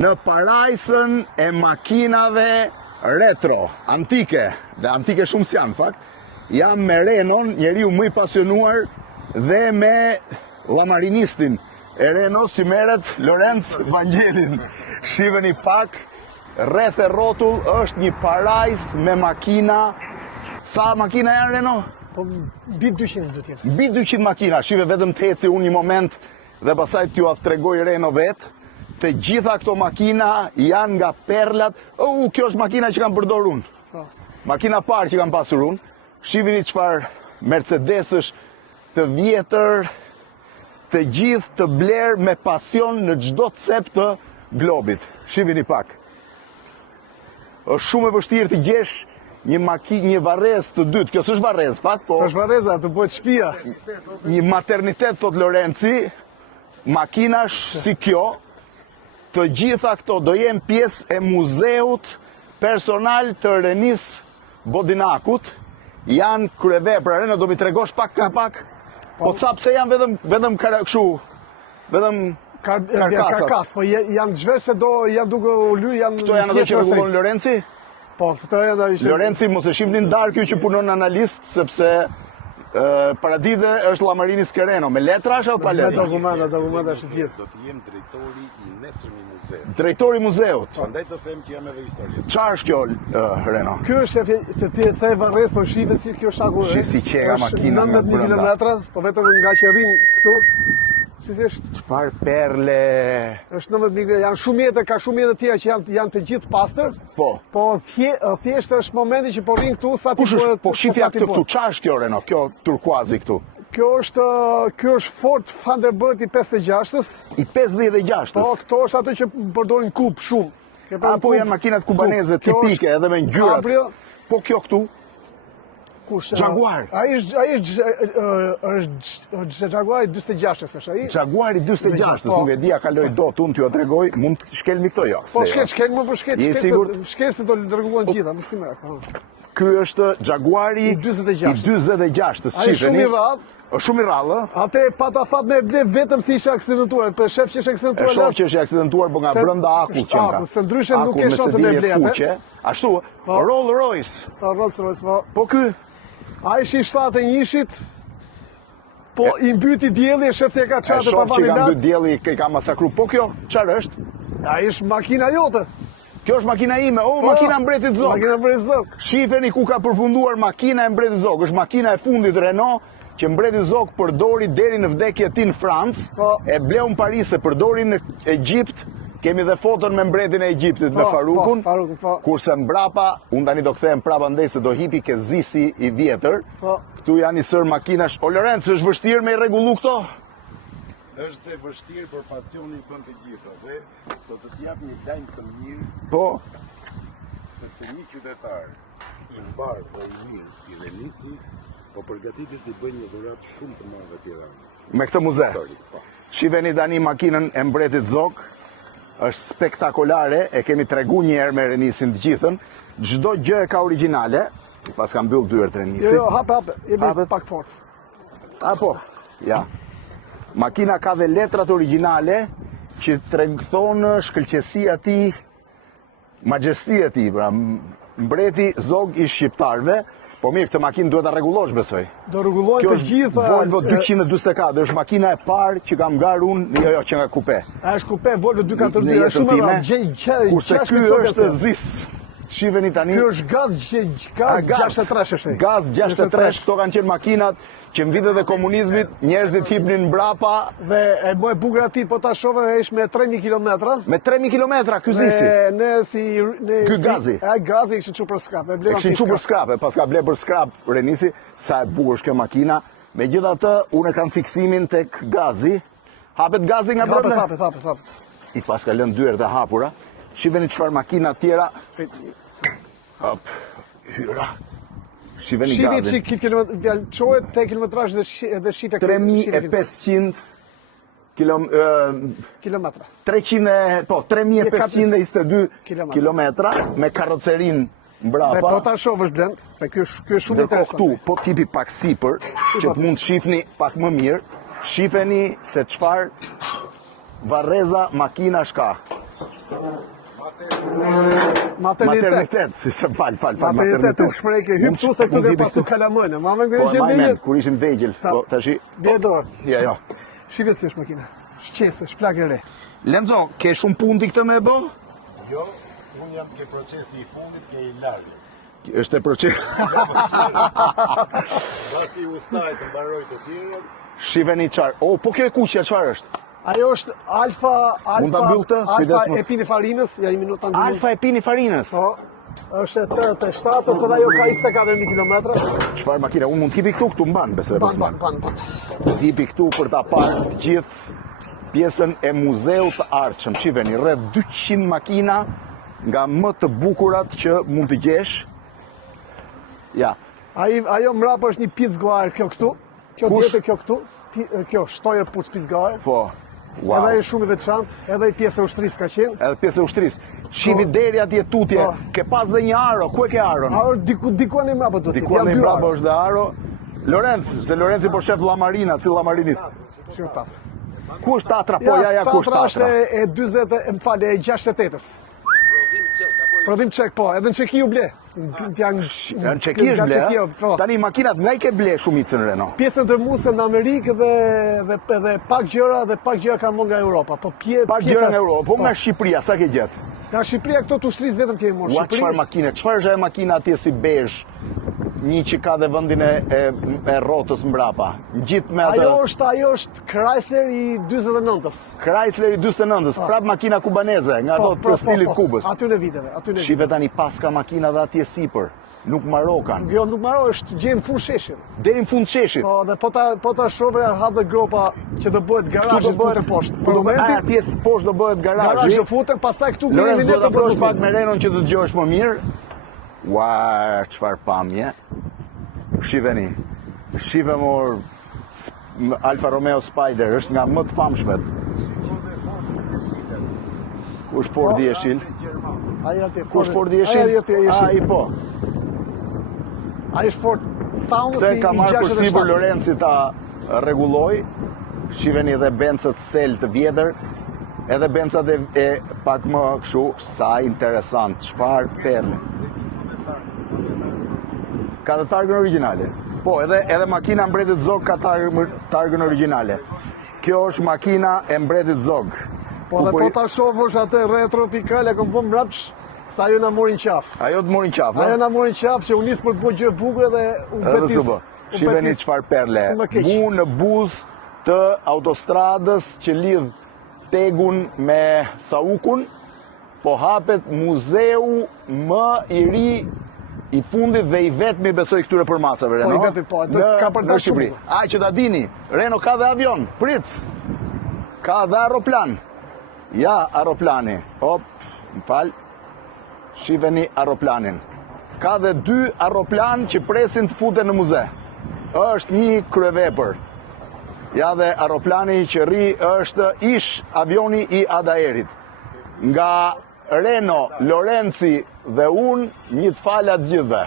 Në parajsën e makinave retro, antike, dhe antike shumë s'janë fakt, jam me Renon, njeriu më i pasionuar, dhe me lamarinistin e Renos, si merret Lorenz Vangelin. Shiheni pak, rreth e rrotull është një parajs me makina. Sa makina janë, Reno? Po mbi 200 do tjetë. Mbi 200 makina, shive vetëm të heci unë një moment dhe pasaj t'ju a tregoj Reno vetë. Të gjitha këto makina janë nga perlat. Kjo është makina që kam përdor unë. Makina parë që kam pasur unë. Shiheni çfarë Mercedesësh të vjetër, të gjithë të bler me pasion në çdo cep të globit. Shiheni pak. Është shumë e vështirë të gjesh një varrezë të dytë. Kjo s'është varrezë, fakt, po. S'është varreza, të bëhet shtëpia. Një maternitet, thot Lorenci, makinash si kjo. Të gjitha këto do jenë pjesë e muzeut personal të Renis Bodinakut. Janë kryevepra. Reno, do mi tregosh pak ka pak? Po ca pse janë vetëm kështu, vetëm karkasat. Po janë zhvesh se do janë duke u ly, janë. Këto janë ato që rregullon Lorenci? Po, këto janë ato. Lorenci mos e shihnin darkë që punon analist, sepse paradite është Llamarini Skereno, me letra apo pa letra? Dokumenta është gjithë. Do të jem drejtori i nesërmi muzeut. Drejtori i muzeut. Prandaj të them që jam edhe historian. Çfarë është kjo, Reno? Ky është se ti e the varrez, po shihet si kjo shaku. Shi si qega makina nga 19 brenda. km, po vetëm nga që rrin këtu. Si është? Çfarë perle. Është 19 km, janë shumë mjetë, ka shumë mjetë të tjera që janë të gjithë pastër. Po. Po thjesht është momenti që po rrin këtu sa ti po shifja këtu, çfarë është kjo, Reno? Kjo turkuazi këtu. Kjo është Ford Thunderbird i 56-s. I 56-s. Po, këto është ato që përdorin kub shumë. Apo janë makinat kubaneze tipike edhe me ngjyrat. Po kjo këtu. Kush? Jaguar. Ai është Jaguari 46-s, është ai? Jaguari 46-s, nuk e di a kaloj dot, unë t'ju a tregoj, mund të shkelmi këto jo. Po shkel më për shkel. Je sigurt? Shkel se do rregullohen gjitha, mos kimë. Ky është Jaguari i 46-s, shifeni. Ai shumë i rrallë. Është shumë i rrallë. Atë pata fat me ble vetëm si ishte aksidentuar, për shef që ishte aksidentuar. Shoh që është aksidentuar, po nga brenda aku që ka. Se ndryshe nuk ke shanse me ble atë. Ashtu, Rolls Royce. Rolls Royce, po. Po ky ai ishi 71-shit. Po i mbyti dielli, shef se e ka çartë pa vanin. Shoh që ka mbyt lart. dielli, ka masakruar. Po kjo çfarë është? Ai është makina jote. Kjo është makina ime, makina e mbretit Zog. Makina e mbretit Zog. Shifeni ku ka përfunduar makina e mbretit Zog. Është makina e fundit Renault që mbreti Zog përdori deri në vdekje e tij në Francë, e bleu në Paris, e përdori në Egjipt. Kemi dhe foton me mbretin e Egjiptit me Farukun. Kurse mbrapa, unë tani do kthehem prapa ndej se do hipi ke zisi i vjetër. Këtu janë i sër makinash. O Lorenz, është vështirë me i rregullu këto? Është e vështirë për pasionin tënd të gjitha dhe do të t'jap një lajm të mirë. Po. Sepse një qytetar i mbar dhe i mirë si Renisi, po përgatitet të bëjë një dhuratë shumë të madhe Tiranës. Me këtë muze. Shiheni tani makinën e mbretit Zog. Është spektakolare, e kemi tregu një herë me Renisin të gjithën. Çdo gjë e ka origjinale, pas ka mbyll dyert Renisi. Jo, hap, jemi pak forcë. Po, ja. Makina ka dhe letrat origjinale që tregthon shkëlqësia e tij, majestia e tij, pra mbreti Zog i shqiptarëve. Po mirë, këtë makinë duhet ta rregullosh, besoj. Do rregullojnë të gjitha. Volvo 244, është makina e parë që kam ngar unë, jo që nga kupe. Është kupe Volvo 242, është shumë e rrallë. Kurse ky është zis. Shiheni tani. Ky është gaz 63 është. Gaz 63, këto kanë qenë makinat që në vitet e komunizmit njerëzit hipnin mbrapa dhe e më e bukur aty po ta shohë është me 3000 kilometra. Me 3000 kilometra ky zisi. Ky gazi. Ai gazi kishin çu për skrap. Kishin çu për skrap, pas ka ble për skrap Renisi, sa e bukur është kjo makina. Megjithatë, unë kam fiksimin tek gazi. Hapet gazi nga brenda. Hapet. I pas ka lënë dyert e hapura. Shiheni çfarë makina tjera. Hop, hyra. Shiheni gazin. Shiheni që kilometra, çohet te kilometrazh dhe shite 3500 kilometra. 3522 kilometra me karrocerin mbrapa. Po ta shohësh blend, se ky është shumë interesant. Këtu, po tipi pak sipër, që të mund të shihni pak më mirë, shiheni se çfarë varreza makinash ka. Maternitet, si se fal. Maternitet u shprejke, hypë tu se këtu ke pasu kalamënë. Ma me Po, ngërë majmen, kur ishim vegjel. Po, tashi. Bje dorë. Ja. Shive si është makina. Shqese, shplak e re. Lenzo, ke shumë punë ti këtë me bë? Jo, unë jam ke procesi I fundit ke I largës. Është e proces. Pasi ustaj të mbaroj të tjerët. Shiveni çfarë. Po kjo e kuqja çfarë është? Ajo është Mund ta mbyll këtë? Kujdes mos. Epinifarinës, ja 1 minutë ta mbyll. Alfa epinifarinës. Po. Është e 87, ose ajo ka 24 kilometra. Çfarë makina? Unë mund t'hipi këtu mban, besoj apo s'mban. Ban. T'hipi këtu për ta parë të gjithë pjesën e muzeut të ardhshëm. Shiveni, rreth 200 makina nga më të bukurat që mund të gjesh. Ja. Ajo mrapa është një pizgoar kjo këtu. Kjo djetë kjo këtu. Kjo shtojër puç pizgoar. Po. Wow. Edhe ajo shumë I veçantë, edhe I pjesë e ushtrisë ka qenë. Edhe pjesë e ushtrisë. Shivi deri atje tutje. Ke pas dhe një aro. Ku e ke aron? Aro diku anë mrapa do të. Diku anë mrapa është dhe aro. Se Lorenzi po shef Llamarina, si llamarinist. Ku është Tatra? Po ja ku është Tatra? Tatra është e 40, më fal, e 68-s. Prodhim çek po, edhe në Çeki u ble. Në Çeki është ble. Tani makinat nga I ke ble shumicën Renault. Pjesën tërmuese në Amerikë dhe pak gjëra kanë më nga Europa. Po pak gjëra nga Europa, po nga Shqipëria, sa ke gjetë? Nga Shqipëria këto të ushtrisë vetëm kemi marrë. Çfarë makine? Çfarë është ajo makina atje si bezh? Një që ka dhe vendin e rrotës mbrapa. Ngjit me atë. Ajo është Chrysler I 49-s. Chrysler I 49-s, prap makina kubaneze, nga ato të stilit Kubës. Aty në viteve. Shive tani paska makina dhe atje sipër. Nuk marokan. Jo, nuk maro, është gjenë fund sheshit. Deri në fund sheshit. Po, dhe po ta shove ha dhe gropa që do bëhet garazhi futen poshtë. Për momentin atje poshtë do bëhet garazhi. Garazhi futen, pastaj këtu kemi ne të bësh pak me Renon që të dëgjosh më mirë. Ua, çfarë pamje. Shiveni. Shive mor Alfa Romeo Spider është nga më të famshmet. Ku është Ford I jeshil? Ku është Ford I jeshil? Ai po. Ai është Ford Taunus Këtë ka marrë për sipër Lorenzi ta rregulloi. Shiveni edhe bencët sel të vjetër, edhe bencat e pak më kështu, sa interesant, çfarë perle. Ka të targën origjinale. Po, edhe makina mbretit Zog ka targën origjinale. Kjo është makina e mbretit Zog. Po dhe po ta shohësh atë retro pikale, kom po mbrapsh, sa ajo na morin qaf. Ajo të morin qaf, Ajo na morin qaf që u nis për të bërë gjë bukur dhe u betis. Shiveni çfarë perle. Mu në buzë të autostradës që lidh Tegun me Saukun, po hapet muzeu më I ri I fundit dhe I vetmi besoj këtyre përmasave, Renault. Po I vetmi, po, ka për të shumë. Ai që ta dini, Renault ka dhe avion, prit. Ka dhe aeroplan. Ja, aeroplani. Hop, më fal. Shiveni aeroplanin. Ka dhe 2 aeroplan që presin të futen në muze. Është një kryevepër. Ja dhe aeroplani që rri është ish avioni I Adaerit. Nga Renault, Lorenzi dhe unë një të falat gjithve.